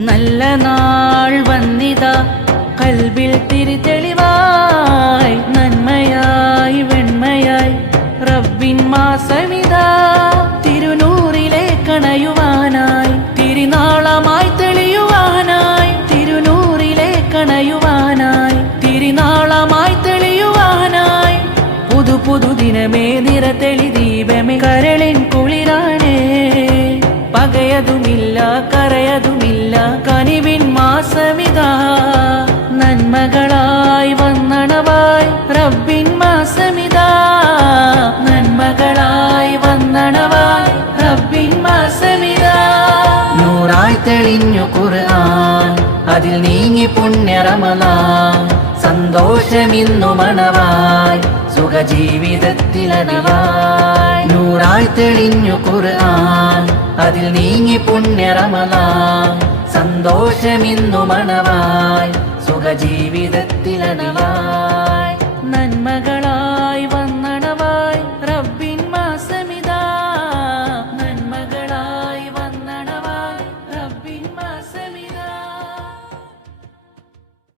നല്ല നാൾ വന്നിതാ കൽബിൽ തിരിതെളിവായി നന്മയായി വെണ്മയായി റബ്ബിൻ മാസമിതാ തിരുനൂറിലെ കണയുവാനായി തിരുനാളമായി തെളിയുവാനായി തിരുനൂറിലെ കണയുവാനായി തിരുനാളമായി തെളിയുവാനായി പുതു പുതു ദിനമേ നിറതെളി ദീപമേ കരളിൻ കുളിരാണേ പകയതുമില്ല കരയതുമില്ല കനിവിൻ മാസമിതാ നന്മകളായി വന്നണവായി റബ്ബിൻ മാസമിതാ നന്മകളായി വന്നണവായി റബ്ബിൻ മാസമിതാ നൂറായി തെളിഞ്ഞു ഖുർആൻ അതിൽ നീങ്ങി പുണ്യ റമളാൻ സന്തോഷമിന്നു മണവായി സുഖജീവിതത്തിലനവായി നൂറായി തെളിഞ്ഞു ഖുർആൻ അതിൽ നീങ്ങി പുണ്യ റമളാൻ സന്തോഷമിന്നു മണവായി സുഖജീവിതത്തിൽ